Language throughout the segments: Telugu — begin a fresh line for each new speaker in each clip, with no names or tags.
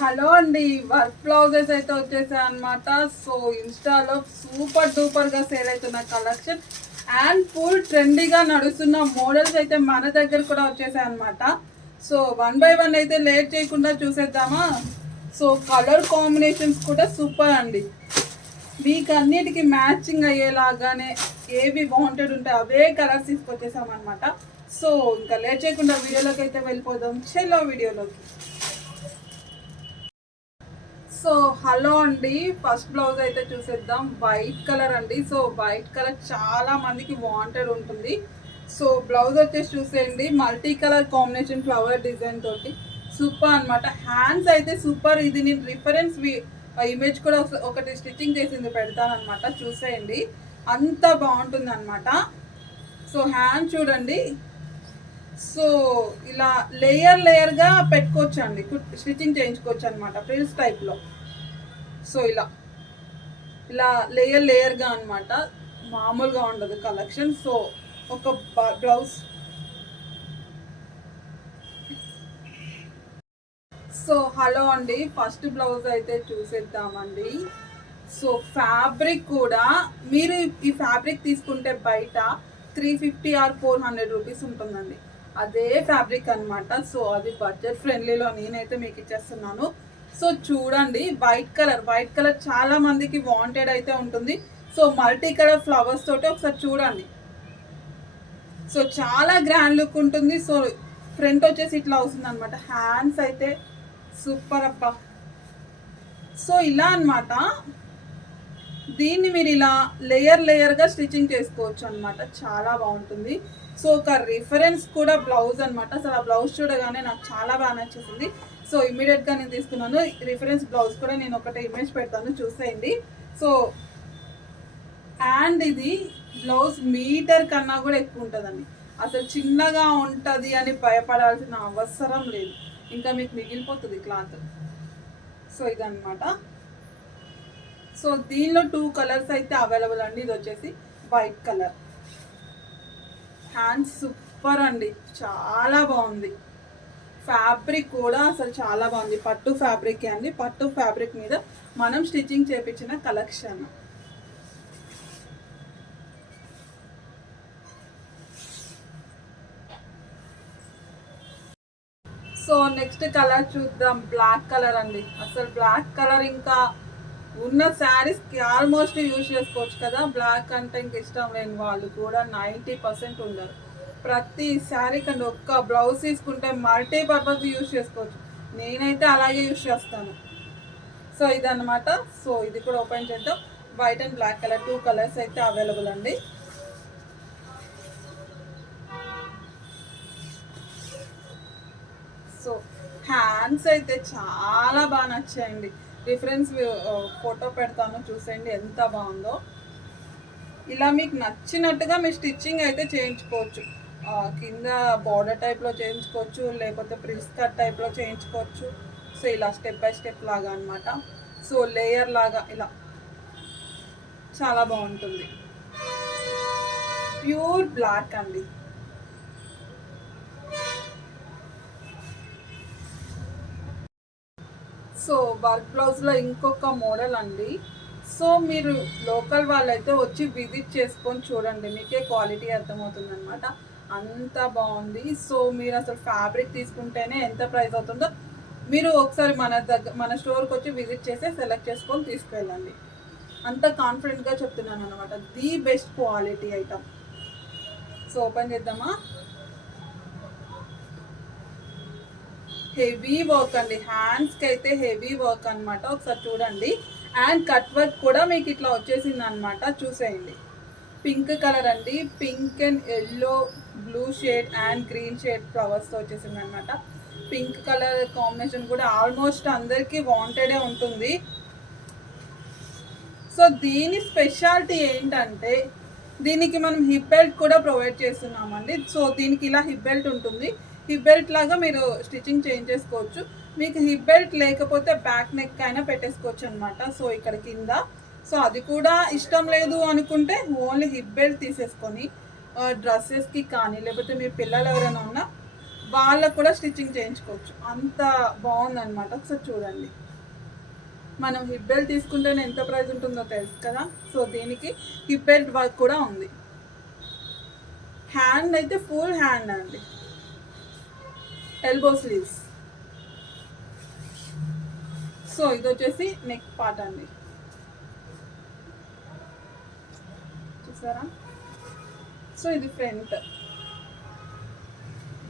హలో అండి వర్క్ బ్లౌజెస్ అయితే వచ్చేసాయి అనమాట సో ఇన్స్టాలో సూపర్ డూపర్గా సేల్ అవుతున్న కలెక్షన్ అండ్ ఫుల్ ట్రెండీగా నడుస్తున్న మోడల్స్ అయితే మన దగ్గర కూడా వచ్చేసాయి అనమాట సో వన్ బై వన్ అయితే లేట్ చేయకుండా చూసేద్దామా? సో కలర్ కాంబినేషన్స్ కూడా సూపర్ అండి. మీకు అన్నిటికీ మ్యాచింగ్ అయ్యేలాగానే ఏవి వాంటెడ్ ఉంటే అవే కలర్స్ తీసుకొచ్చేసామన్నమాట. సో ఇంకా లేట్ చేయకుండా వీడియోలోకి అయితే వెళ్ళిపోదాం. చెల్లో వీడియోలోకి. సో హలో అండి ఫస్ట్ బ్లౌజ్ అయితే చూసేద్దాం. వైట్ కలర్ అండి. సో వైట్ కలర్ చాలా మందికి వాంటెడ్ ఉంటుంది. సో బ్లౌజ్ వచ్చేసి చూసేయండి. Multi colour combination flower design తోటి. సూపర్ అన్నమాట. హ్యాండ్స్ అయితే సూపర్ ఇది నేను రిఫరెన్స్ ఇమేజ్ కూడా ఒకటి స్టిచ్చింగ్ చేసింది పెడతానమాట చూసేయండి. అంత బాగుంటుంది అనమాట సో హ్యాండ్ చూడండి. సో ఇలా లేయర్ లేయర్గా పెట్టుకోవచ్చు అండి స్టిచ్చింగ్ చేయించుకోవచ్చు అనమాట ఫ్రిల్స్ టైప్లో సో ఇలా ఇలా లేయర్ లేయర్గా అనమాట మామూలుగా ఉండదు కలెక్షన్ సో ఒక బ్లౌజ్ సో హలో అండి. ఫస్ట్ బ్లౌజ్ అయితే చూసేద్దామండి. సో ఫ్యాబ్రిక్ కూడా మీరు ఈ ఫ్యాబ్రిక్ తీసుకుంటే బయట three fifty or four hundred rupees ఉంటుందండి. అదే ఫ్యాబ్రిక్ అన్నమాట. సో అది బడ్జెట్ ఫ్రెండ్లీలో నేనైతే మీకు ఇచ్చేస్తున్నాను. సో చూడండి వైట్ కలర్ వైట్ కలర్ చాలా మందికి వాంటెడ్ అయితే ఉంటుంది. సో మల్టీ కలర్ ఫ్లవర్స్ తోటి ఒకసారి చూడండి. సో చాలా గ్రాండ్ లుక్ ఉంటుంది. సో ఫ్రంట్ వచ్చేసి ఇట్లా వస్తుంది అనమాట హ్యాండ్స్ అయితే సూపర్ అబ్బా. సో ఇలా అన్నమాట. దీన్ని మీరు ఇలా లేయర్ లేయర్గా స్టిచ్చింగ్ చేసుకోవచ్చు అన్నమాట. చాలా బాగుంటుంది. సో ఒక రిఫరెన్స్ కూడా బ్లౌజ్ అనమాట అసలు ఆ బ్లౌజ్ చూడగానే నాకు చాలా బాగా నచ్చేసింది. సో ఇమీడియట్గా నేను తీసుకున్నాను. రిఫరెన్స్ బ్లౌజ్ కూడా నేను ఒకటే ఇమేజ్ పెడతాను. చూసేయండి. సో అండ్ ఇది బ్లౌజ్ మీటర్ కన్నా కూడా ఎక్కువ ఉంటుందండి. అసలు చిన్నగా ఉంటుంది అని భయపడాల్సిన అవసరం లేదు. ఇంకా మీకు మిగిలిపోతుంది క్లాత్. సో ఇదన్నమాట. సో దీనిలో టూ కలర్స్ అయితే అవైలబుల్ అండి. ఇది వచ్చేసి వైట్ కలర్ హ్యాండ్స్ సూపర్ అండి. చాలా బాగుంది. ఫ్యాబ్రిక్ కూడా అసలు చాలా బాగుంది. పట్టు ఫ్యాబ్రిక్ అండి. పట్టు ఫ్యాబ్రిక్ మీద మనం స్టిచ్చింగ్ చేపించిన కలెక్షన్ సో నెక్స్ట్ కలర్ చూద్దాం. బ్లాక్ కలర్ అండి. అసలు బ్లాక్ కలర్ ఇంకా ఉన్న శారీస్ ఆల్మోస్ట్ యూజ్ చేసుకోవచ్చు కదా. బ్లాక్ అంటే ఇంక ఇష్టం లేని వాళ్ళు కూడా నైంటీ పర్సెంట్ ఉండరు. ప్రతి శారీ కంటే ఒక్క బ్లౌజ్ తీసుకుంటే మల్టీ పర్పస్ యూజ్ చేసుకోవచ్చు. నేనైతే అలాగే యూజ్ చేస్తాను. సో ఇదన్నమాట. సో ఇది కూడా ఓపెన్ చేద్దాం. White and black colour two colours అయితే అవైలబుల్ అండి. సో హ్యాండ్స్ అయితే చాలా బాగా నచ్చాయండి. రిఫరెన్స్ ఫోటో uh, పెడతాను చూసేయండి ఎంత బాగుందో. ఇలా మీకు నచ్చినట్టుగా మీ స్టిచ్చింగ్ అయితే చేయించుకోవచ్చు. కింద బార్డర్ టైప్లో చేయించుకోవచ్చు లేకపోతే ప్రిన్స్ కట్ టైప్లో చేయించుకోవచ్చు. సో ఇలా స్టెప్ బై స్టెప్ లాగా అన్నమాట. సో లేయర్ లాగా ఇలా. చాలా బాగుంటుంది. ప్యూర్ బ్లాక్ అండి. సో వర్క్ బ్లౌజ్లో ఇంకొక మోడల్ అండి. సో మీరు లోకల్ వాళ్ళైతే వచ్చి విజిట్ చేసుకొని చూడండి మీకే క్వాలిటీ అర్థమవుతుంది అనమాట అంత బాగుంది. సో మీరు అసలు ఫ్యాబ్రిక్ తీసుకుంటేనే ఎంత ప్రైస్ అవుతుందో మీరు ఒకసారి మన దగ్గర మన స్టోర్కి వచ్చి విజిట్ చేసి సెలెక్ట్ చేసుకొని తీసుకెళ్ళండి. అంత కాన్ఫిడెంట్గా చెప్తున్నాను అనమాట the best quality item. So open చేద్దామా? హెవీ వర్క్ అండి. హ్యాండ్స్కి అయితే హెవీ వర్క్ అన్నమాట. ఒకసారి చూడండి. అండ్ కట్ వర్క్ కూడా మీకు ఇట్లా వచ్చేసింది అనమాట చూసేయండి. పింక్ కలర్ అండి. Pink and yellow blue shade and green shade ఫ్లవర్స్తో వచ్చేసింది అనమాట పింక్ కలర్ కాంబినేషన్ కూడా ఆల్మోస్ట్ అందరికీ వాంటెడే ఉంటుంది. సో దీని స్పెషాలిటీ ఏంటంటే దీనికి మనం హిప్ బెల్ట్ కూడా ప్రొవైడ్ చేస్తున్నామండి. సో దీనికి ఇలా హిప్ బెల్ట్ ఉంటుంది. హిప్ బెల్ట్ లాగా మీరు స్టిచ్చింగ్ చేంజ్ చేసుకోవచ్చు. మీకు హిప్ బెల్ట్ లేకపోతే బ్యాక్ నెక్ అయినా పెట్టేసుకోవచ్చు అనమాట సో ఇక్కడ కింద. సో అది కూడా ఇష్టం లేదు అనుకుంటే ఓన్లీ హిప్ బెల్ట్ తీసేసుకొని డ్రెస్సెస్కి కానీ లేకపోతే మీ పిల్లలు ఎవరైనా ఉన్నా వాళ్ళకు కూడా స్టిచ్చింగ్ చేయించుకోవచ్చు. అంత బాగుందనమాట ఒకసారి చూడండి. మనం హిప్ బెల్ట్ తీసుకుంటేనే ఎంత ప్రైస్ ఉంటుందో తెలుసు కదా? సో దీనికి హిప్ బెల్ట్ వర్క్ కూడా ఉంది. హ్యాండ్ అయితే ఫుల్ హ్యాండ్ అండి. ఎల్బో స్లీవ్స్ సో ఇది వచ్చేసి నెక్ పార్ట్ అండి. చూసారా? సో ఇది ఫ్రంట్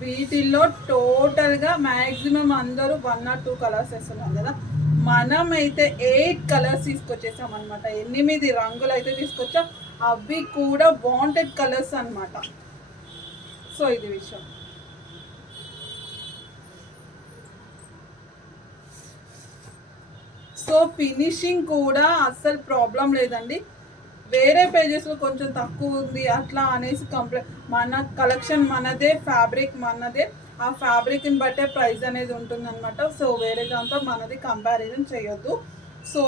వీటిల్లో టోటల్గా మ్యాక్సిమం అందరూ వన్ ఆర్ టూ కలర్స్ వేస్తున్నాం కదా. మనం అయితే ఎయిట్ కలర్స్ తీసుకొచ్చేసాం అనమాట ఎనిమిది రంగులు అయితే తీసుకొచ్చాం. అవి కూడా వాంటెడ్ కలర్స్ అన్నమాట. సో ఇది విషయం. సో ఫినిషింగ్ కూడా అస్సలు ప్రాబ్లం లేదండి. వేరే పేజెస్లో కొంచెం తక్కువ ఉంది అట్లా అనేసి కంప్లైంట్ మన కలెక్షన్ మనదే ఫ్యాబ్రిక్ మనదే. ఆ ఫ్యాబ్రిక్ని బట్టే ప్రైస్ అనేది ఉంటుందన్నమాట. సో వేరే దాంతో మనది కంపారిజన్ చేయొద్దు. సో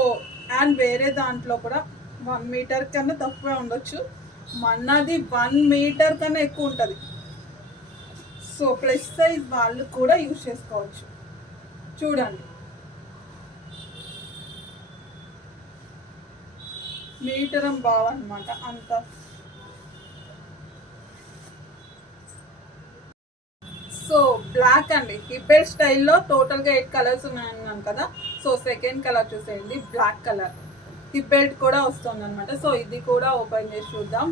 అండ్ వేరే దాంట్లో కూడా వన్ మీటర్ కన్నా తక్కువే ఉండొచ్చు. మనది వన్ మీటర్ కన్నా ఎక్కువ ఉంటుంది. సో ప్లస్ సైజ్ వాళ్ళు కూడా యూజ్ చేసుకోవచ్చు. చూడండి. లీటరం బావ అనమాట అంత. సో బ్లాక్ అండి. హిపెల్ స్టైల్లో టోటల్గా ఎయిట్ కలర్స్ ఉన్నాయన్నాం కదా. సో సెకండ్ కలర్ చూసేయండి బ్లాక్ కలర్ హిబెల్ట్ కూడా వస్తుంది అనమాట సో ఇది కూడా ఓపెన్ చేసి చూద్దాం.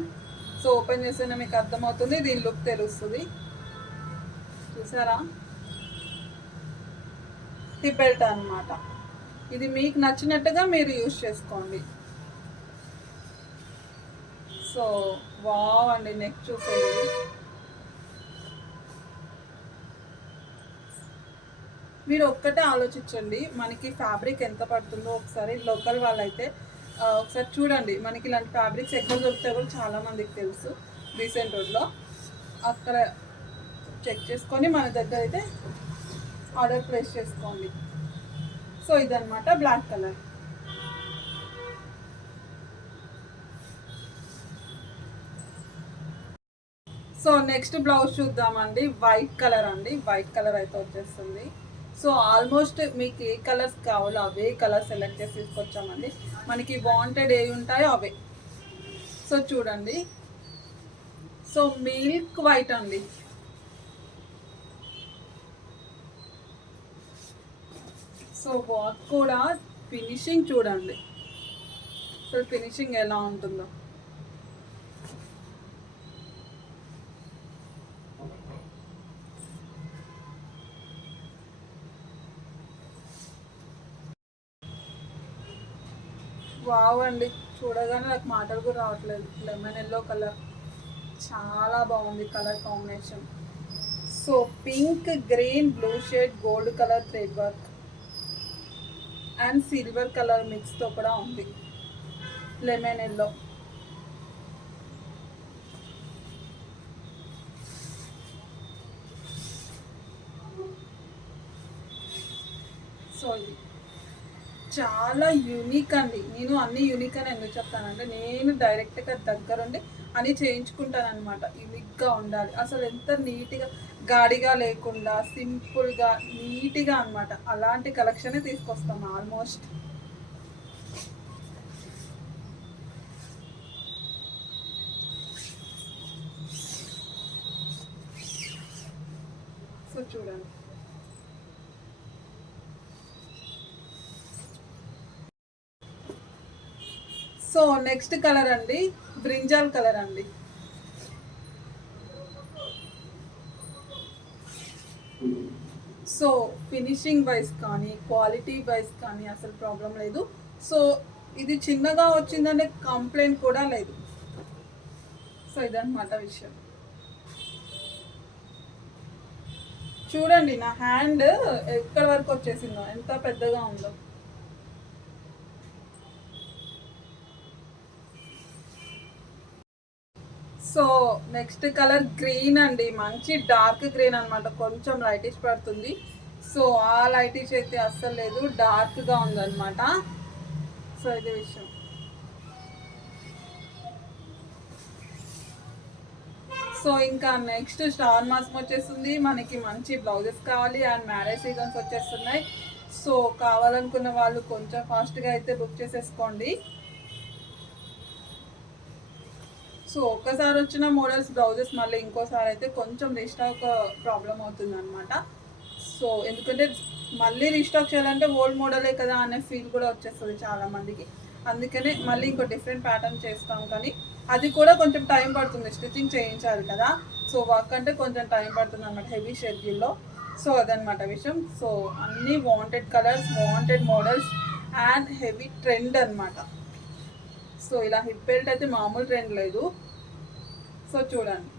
సో ఓపెన్ చేస్తేనే మీకు అర్థమవుతుంది దీని లుక్ తెలుస్తుంది. చూసారా? హిప్ అనమాట ఇది మీకు నచ్చినట్టుగా మీరు యూజ్ చేసుకోండి. సో వావ్ అండి నెక్ చూసేది. మీరు ఒక్కటే ఆలోచించండి మనకి ఫ్యాబ్రిక్ ఎంత పడుతుందో ఒకసారి లోకల్ వాళ్ళైతే అయితే ఒకసారి చూడండి మనకి ఇలాంటి ఫ్యాబ్రిక్స్ ఎక్కడ దొరుకుతాయి కూడా చాలామందికి తెలుసు రీసెంట్ రోడ్లో అక్కడ చెక్ చేసుకొని మన దగ్గర అయితే ఆర్డర్ ప్లేస్ చేసుకోండి. సో ఇదనమాట black colour so next blouse చూద్దామండి. వైట్ కలర్ అండి. వైట్ కలర్ అయితే వచ్చేస్తుంది. సో ఆల్మోస్ట్ మీకు ఏ కలర్స్ కావాలో అవే కలర్ సెలెక్ట్ చేసి తీసుకొచ్చామండి. మనకి వాంటెడ్ ఏ ఉంటాయో అవే. సో చూడండి. సో మిల్క్ వైట్ అండి. సో వర్క్ కూడా ఫినిషింగ్ చూడండి. సో ఫినిషింగ్ ఎలా ఉంటుందో. వావ్ అండి చూడగానే నాకు మాటలు కూడా రావట్లేదు. Lemon yellow colour. చాలా బాగుంది colour combination. So pink green blue shade gold colour thread work. And silver colour మిక్స్తో కూడా ఉంది. Lemon yellow. సో ఇది. చాలా యూనిక్ అండి. నేను అన్ని యూనిక్ అని ఎందుకు చెప్తానంటే నేను డైరెక్ట్గా దగ్గరుండి అని చేయించుకుంటానమాట యూనిక్గా ఉండాలి. అసలు ఎంత నీట్గా గాడిగా లేకుండా సింపుల్గా నీట్గా అన్నమాట. అలాంటి కలెక్షనే తీసుకొస్తాం ఆల్మోస్ట్ సో చూడండి. సో నెక్స్ట్ కలర్ అండి బ్రింజాల్ కలర్ అండి. సో ఫినిషింగ్ వైజ్ కానీ క్వాలిటీ వైజ్ కానీ అసలు ప్రాబ్లం లేదు. సో ఇది చిన్నగా వచ్చిందనే కంప్లైంట్ కూడా లేదు. సో ఇదన్నమాట విషయం. చూడండి నా హ్యాండ్ ఎక్కడి వరకు వచ్చేసిందో ఎంత పెద్దగా ఉందో. సో నెక్స్ట్ కలర్ గ్రీన్ అండి. మంచి డార్క్ గ్రీన్ అన్నమాట. కొంచెం లైటిష్ పడుతుంది. సో ఆ లైటిష్ అయితే అస్సలు లేదు. డార్క్గా ఉందన్నమాట. సో ఇది విషయం. సో ఇంకా నెక్స్ట్ స్టార్ మాసం వచ్చేస్తుంది. మనకి మంచి బ్లౌజెస్ కావాలి. అండ్ మ్యారేజ్ సీజన్స్ వచ్చేస్తున్నాయి. సో కావాలనుకున్న వాళ్ళు కొంచెం ఫాస్ట్గా అయితే బుక్ చేసేసుకోండి. సో ఒక్కసారి వచ్చిన మోడల్స్ బ్లౌజెస్ మళ్ళీ ఇంకోసారి అయితే కొంచెం రీస్టాక్ ప్రాబ్లం అవుతుంది అనమాట సో ఎందుకంటే మళ్ళీ రీస్టాక్ చేయాలంటే ఓల్డ్ మోడలే కదా అనే ఫీల్ కూడా వచ్చేస్తుంది చాలా మందికి అందుకనే మళ్ళీ ఇంకో డిఫరెంట్ ప్యాటర్న్ చేస్తాం కానీ అది కూడా కొంచెం టైం పడుతుంది. స్టిచ్చింగ్ చేయించాలి కదా. సో వర్క్ అంటే కొంచెం టైం పడుతుంది అనమాట హెవీ షెడ్యూల్లో సో అదనమాట విషయం. సో అన్ని wanted colours wanted models and heavy trend అనమాట సో ఇలా హిప్ బెల్ట్ అయితే మామూలు ట్రెండ్ లేదు. సో చూడండి.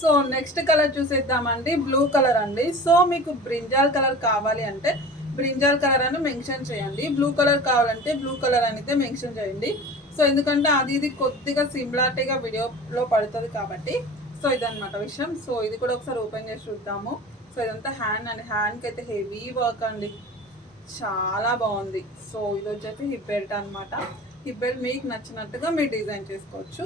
సో నెక్స్ట్ కలర్ చూసేద్దామండి. బ్లూ కలర్ అండి. సో మీకు బ్రింజాల్ కలర్ కావాలి అంటే బ్రింజాల్ కలర్ అని మెన్షన్ చేయండి. బ్లూ కలర్ కావాలంటే బ్లూ కలర్ అనేది మెన్షన్ చేయండి. సో ఎందుకంటే అది ఇది కొద్దిగా సిమిలారిటీగా వీడియోలో పడుతుంది కాబట్టి సో ఇదన్నమాట విషయం. సో ఇది కూడా ఒకసారి ఓపెన్ చేసి చూద్దాము. సో ఇదంతా హ్యాండ్ అండి హ్యాండ్కి అయితే హెవీ వర్క్ అండి. చాలా బాగుంది. సో ఇది వచ్చేసి హిప్ బెల్ట్ అనమాట హిప్ బెల్ట్ మీకు నచ్చినట్టుగా మీరు డిజైన్ చేసుకోవచ్చు.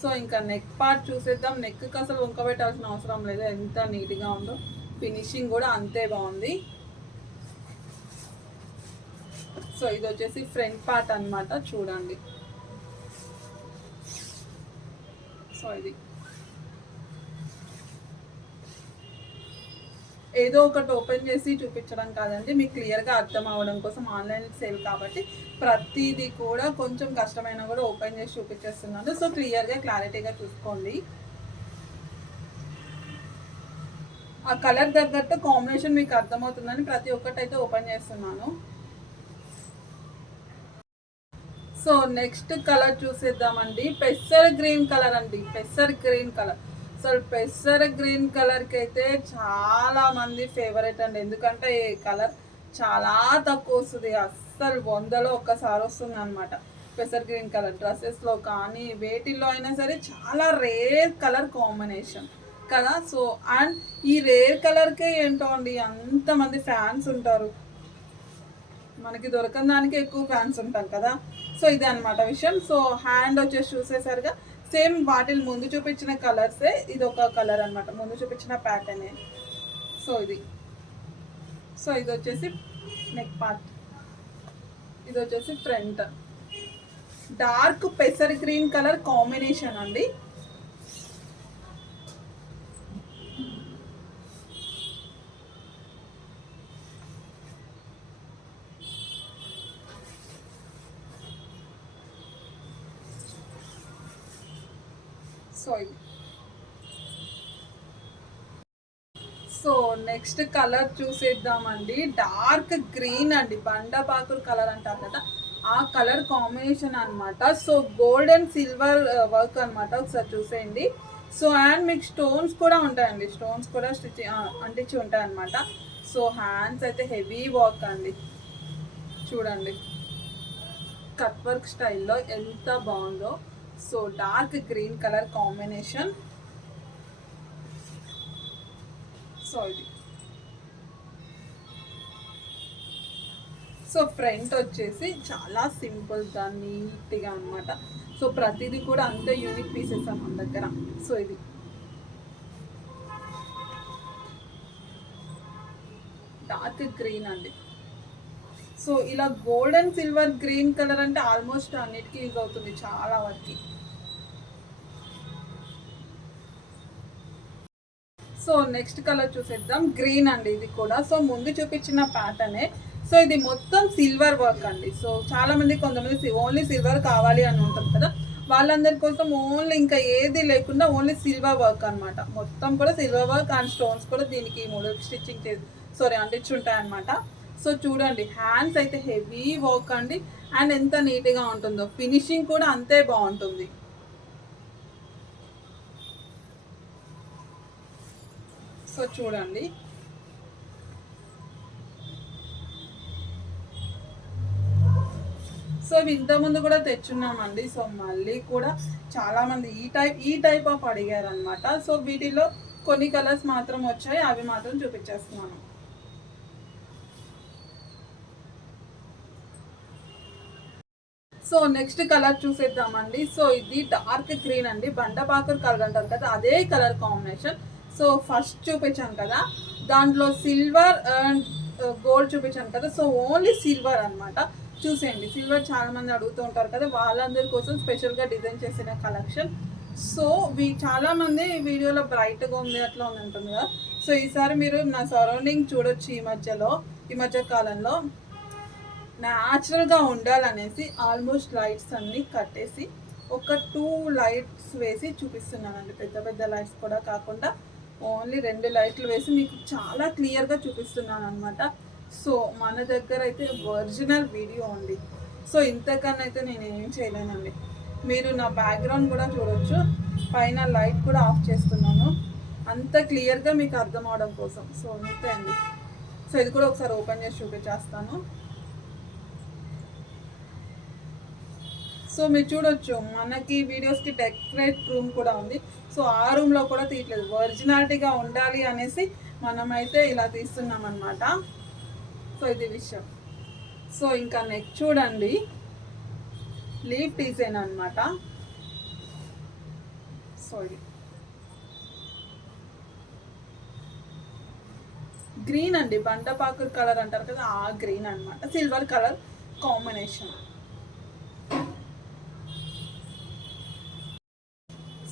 సో ఇంకా నెక్ పార్ట్ చూసేద్దాం. నెక్కి అసలు వంక పెట్టాల్సిన అవసరం లేదు. ఎంత నీట్గా ఉందో. ఫినిషింగ్ కూడా అంతే బాగుంది. సో ఇది వచ్చేసి ఫ్రంట్ పార్ట్ అన్నమాట. చూడండి. సో ఇది. ఏదో ఒకటి ఓపెన్ చేసి చూపించడం కాదండి. మీకు క్లియర్గా అర్థం అవ్వడం కోసం ఆన్లైన్ సేల్ కాబట్టి ప్రతిదీ కూడా కొంచెం కష్టమైనా కూడా ఓపెన్ చేసి చూపించేస్తున్నాను. సో క్లియర్గా క్లారిటీగా చూసుకోండి. ఆ కలర్ తగ్గట్టు కాంబినేషన్ మీకు అర్థమవుతుందని ప్రతి ఒక్కటి అయితే ఓపెన్ చేస్తున్నాను. సో నెక్స్ట్ కలర్ చూసేద్దామండి. పెసర్ గ్రీన్ కలర్ అండి. పెసర్ గ్రీన్ కలర్. అసలు పెసర గ్రీన్ కలర్కి అయితే చాలా మంది ఫేవరెట్ అండి. ఎందుకంటే ఈ కలర్ చాలా తక్కువ వస్తుంది. అస్సలు వందలో ఒక్కసారి వస్తుంది అనమాట పెసర్ గ్రీన్ కలర్ డ్రెస్సెస్లో కానీ వేటిల్లో అయినా సరే చాలా రేర్ కలర్ కాంబినేషన్ కదా. సో అండ్ ఈ రేర్ కలర్కే ఏంటో అండి అంతమంది ఫ్యాన్స్ ఉంటారు. మనకి దొరకని దానికి ఎక్కువ ఫ్యాన్స్ ఉంటాం కదా. సో ఇదే అనమాట విషయం. సో హ్యాండ్ వచ్చేసి చూసేసరిగా సేమ్ వాటిని ముందు చూపించిన కలర్సే ఇది ఒక కలర్ అనమాట ముందు చూపించిన ప్యాటర్నే సో ఇది. సో ఇది వచ్చేసి నెక్ పార్ట్ ఇది వచ్చేసి ఫ్రంట్ డార్క్ పెసర్ గ్రీన్ కలర్ కాంబినేషన్ అండి. సో సో నెక్స్ట్ కలర్ చూసేద్దామండి. డార్క్ గ్రీన్ అండి. బండపాకుల కలర్ అంటారు కదా. ఆ కలర్ కాంబినేషన్ అన్నమాట. So gold and silver work అన్నమాట. ఒకసారి చూసేయండి. సో అండ్ మీకు స్టోన్స్ కూడా ఉంటాయండి. స్టోన్స్ కూడా స్టిచ్ uh, అంటించి ఉంటాయన్నమాట సో హ్యాండ్స్ అయితే హెవీ వర్క్ అండి. చూడండి. కట్ వర్క్ స్టైల్లో ఎంత బాగుందో. So dark green colour combination. So ఇది. సో ఫ్రంట్ వచ్చేసి చాలా సింపుల్గా నీట్గా అన్నమాట. సో ప్రతిదీ కూడా అంతే యూనిక్ పీసెస్ మన దగ్గర. సో ఇది. డార్క్ గ్రీన్ అండి. సో ఇలా gold and silver green colour అంటే ఆల్మోస్ట్ అన్నిటికీ యూజ్ అవుతుంది చాలా వరకు. సో నెక్స్ట్ కలర్ చూసేద్దాం. గ్రీన్ అండి ఇది కూడా. సో ముందు చూపించిన ప్యాటర్నే సో ఇది మొత్తం సిల్వర్ వర్క్ అండి. సో చాలామంది కొంతమంది ఓన్లీ సిల్వర్ కావాలి అని ఉంటుంది కదా. వాళ్ళందరి కోసం ఓన్లీ ఇంకా ఏది లేకుండా ఓన్లీ సిల్వర్ వర్క్ అనమాట మొత్తం కూడా సిల్వర్ వర్క్ అండ్ స్టోన్స్ కూడా దీనికి మూడు స్టిచ్చింగ్ చే సారీ అంటించుంటాయి అనమాట సో చూడండి హ్యాండ్స్ అయితే హెవీ వర్క్ అండి. అండ్ ఎంత నీట్గా ఉంటుందో. ఫినిషింగ్ కూడా అంతే బాగుంటుంది. సో చూడండి. సో ఇవి ఇంతకుముందు కూడా తెచ్చున్నామండి. సో మళ్ళీ కూడా చాలామంది ఈ టైప్ ఈ టైప్ ఆఫ్ అడిగారు అనమాట సో వీటిలో కొన్ని కలర్స్ మాత్రం వచ్చాయి. అవి మాత్రం చూపించేస్తున్నాను. సో నెక్స్ట్ కలర్ చూసేద్దామండి. సో ఇది డార్క్ గ్రీన్ అండి. బండపాకర్ కలర్ అంటారు కదా అదే కలర్ కాంబినేషన్. సో ఫస్ట్ చూపించాను కదా దాంట్లో సిల్వర్ అండ్ గోల్డ్ చూపించాను కదా. సో ఓన్లీ సిల్వర్ అనమాట చూసేయండి సిల్వర్ చాలా మంది అడుగుతూ ఉంటారు కదా వాళ్ళందరి కోసం స్పెషల్గా డిజైన్ చేసిన కలెక్షన్. సో వీ చాలామంది వీడియోలో బ్రైట్గా ఉంది అట్లా ఉంది అంటుంది కదా. సో ఈసారి మీరు నా సరౌండింగ్ చూడొచ్చు ఈ మధ్యలో ఈ మధ్య కాలంలో. న్యాచురల్గా ఉండాలనేసి ఆల్మోస్ట్ లైట్స్ అన్నీ కట్టేసి ఒక టూ లైట్స్ వేసి చూపిస్తున్నానండి. పెద్ద పెద్ద లైట్స్ కూడా కాకుండా ఓన్లీ రెండు లైట్లు వేసి మీకు చాలా క్లియర్గా చూపిస్తున్నాను అనమాట సో మన దగ్గర అయితే ఒరిజినల్ వీడియో ఉంది. సో ఇంతకన్నా అయితే నేను ఏం చేయలేనండి. మీరు నా బ్యాక్గ్రౌండ్ కూడా చూడొచ్చు. పైన లైట్ కూడా ఆఫ్ చేస్తున్నాను. అంత క్లియర్గా మీకు అర్థం అవడం కోసం. సో అంతే అండి. సో ఇది కూడా ఒకసారి ఓపెన్ చేసి చూపించేస్తాను. సో మీరు చూడొచ్చు మనకి వీడియోస్కి డెకరేట్ రూమ్ కూడా ఉంది. సో ఆ రూమ్లో కూడా తీయట్లేదు. ఒరిజినాలిటీగా ఉండాలి అనేసి మనమైతే ఇలా తీస్తున్నాం అనమాట సో ఇది విషయం. సో ఇంకా నెక్స్ట్ చూడండి. లీవ్ డిజైన్ అనమాట సో ఇది. గ్రీన్ అండి. బండపాకుర్ కలర్ అంటారు కదా ఆ గ్రీన్ అన్నమాట. Silver colour combination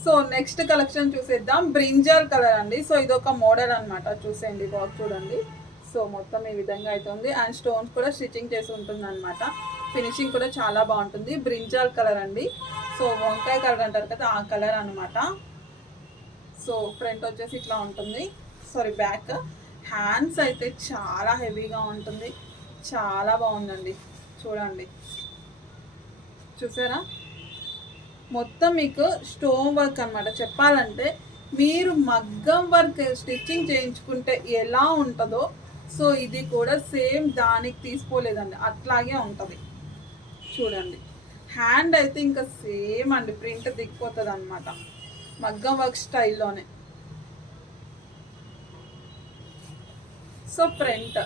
so next collection చూసేద్దాం. బ్రింజల్ కలర్ అండి. సో ఇది ఒక మోడల్ అనమాట చూసేయండి బాగా చూడండి. సో మొత్తం ఈ విధంగా అయితే ఉంది అండ్ స్టోన్స్ కూడా స్టిచ్చింగ్ చేసి ఉంటుంది అనమాట ఫినిషింగ్ కూడా చాలా బాగుంటుంది. బ్రింజాల్ కలర్ అండి. సో వంకాయ కలర్ అంటారు కదా ఆ కలర్ అనమాట సో ఫ్రంట్ వచ్చేసి ఇట్లా ఉంటుంది. సారీ బ్యాక్ హ్యాండ్స్ అయితే చాలా హెవీగా ఉంటుంది. చాలా బాగుందండి. చూడండి. చూసారా? మొత్తం మీకు స్టోన్ వర్క్ అన్నమాట. చెప్పాలంటే మీరు మగ్గం వర్క్ స్టిచ్చింగ్ చేయించుకుంటే ఎలా ఉంటుందో సో ఇది కూడా సేమ్ దానికి తీసుకోలేదండి. అట్లాగే ఉంటుంది. చూడండి. హ్యాండ్ అయితే ఇంకా సేమ్ అండి. ప్రింట్ దిగిపోతుంది అనమాట మగ్గం వర్క్ స్టైల్లోనే సో ప్రింట్.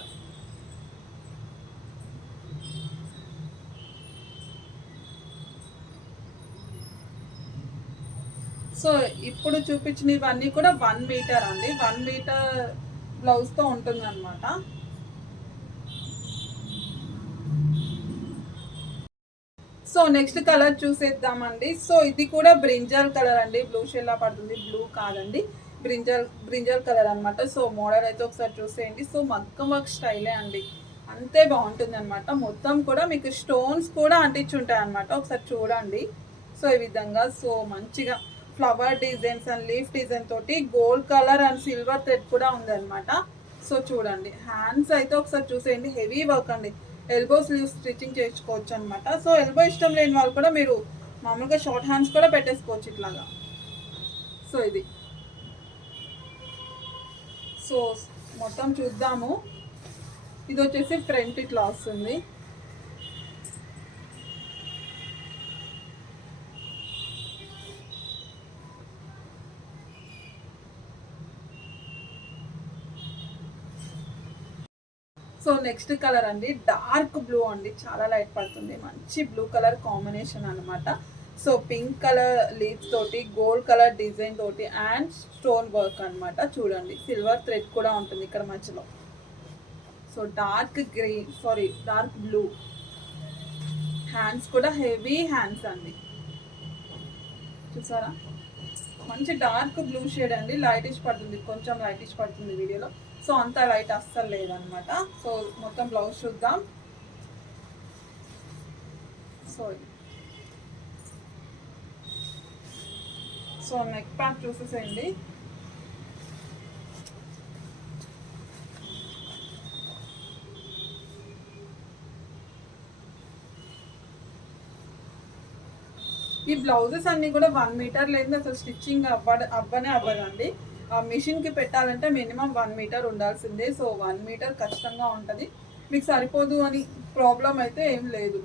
సో ఇప్పుడు చూపించినవన్నీ కూడా వన్ మీటర్ అండి. వన్ మీటర్ బ్లౌజ్తో ఉంటుంది అనమాట సో నెక్స్ట్ కలర్ చూసేద్దామండి. సో ఇది కూడా బ్రింజల్ కలర్ అండి. బ్లూ షేడ్లా పడుతుంది. బ్లూ కాదండి. బ్రింజల్ బ్రింజల్ కలర్ అనమాట సో మోడల్ అయితే ఒకసారి చూసేయండి. సో మగ్గం వర్క్ స్టైలే అండి. అంతే బాగుంటుంది అనమాట మొత్తం కూడా మీకు స్టోన్స్ కూడా అంటించుంటాయి అనమాట ఒకసారి చూడండి. సో ఈ విధంగా సో మంచిగా. Flower designs and leaf design తోటి gold colour and silver thread కూడా ఉంది అనమాట సో చూడండి హ్యాండ్స్ అయితే ఒకసారి చూసేయండి. హెవీ వర్క్ అండి. ఎల్బో స్లీవ్స్ స్టిచ్చింగ్ చేసుకోవచ్చు అనమాట సో ఎల్బో ఇష్టం లేని వాళ్ళు కూడా మీరు మామూలుగా షార్ట్ హ్యాండ్స్ కూడా పెట్టేసుకోవచ్చు ఇట్లాగా. సో ఇది. సో మొత్తం చూద్దాము. ఇది వచ్చేసి ఫ్రంట్ ఇట్లా వస్తుంది సో నెక్స్ట్ కలర్ అండి డార్క్ బ్లూ అండి చాలా లైట్ పడుతుంది. మంచి బ్లూ కలర్ కాంబినేషన్ అనమాట సో పింక్ కలర్ లీవ్స్ తోటి గోల్డ్ కలర్ డిజైన్ తోటి అండ్ స్టోన్ వర్క్ అనమాట చూడండి సిల్వర్ థ్రెడ్ కూడా ఉంటుంది ఇక్కడ మధ్యలో. So dark green sorry dark blue hands కూడా హెవీ హ్యాండ్స్ అండి. చూసారా? మంచి డార్క్ బ్లూ షేడ్ అండి. లైటిష్ పడుతుంది కొంచెం లైటిష్ పడుతుంది వీడియోలో. సో అంత లైట్ అస్సలు లేదనమాట. సో మొత్తం బ్లౌజ్ చూద్దాం. సో సో నెక్ ప్యాంట్ చూసేసేయండి. ఈ బ్లౌజెస్ అన్ని కూడా వన్ మీటర్ లేదు అసలు స్టిచ్చింగ్ అవ్వ అవ్వనే అవ్వదండి. మిషన్కి పెట్టాలంటే మినిమం వన్ మీటర్ ఉండాల్సిందే. సో వన్ మీటర్ ఖచ్చితంగా ఉంటుంది. మీకు సరిపోదు అని ప్రాబ్లం అయితే ఏం లేదు.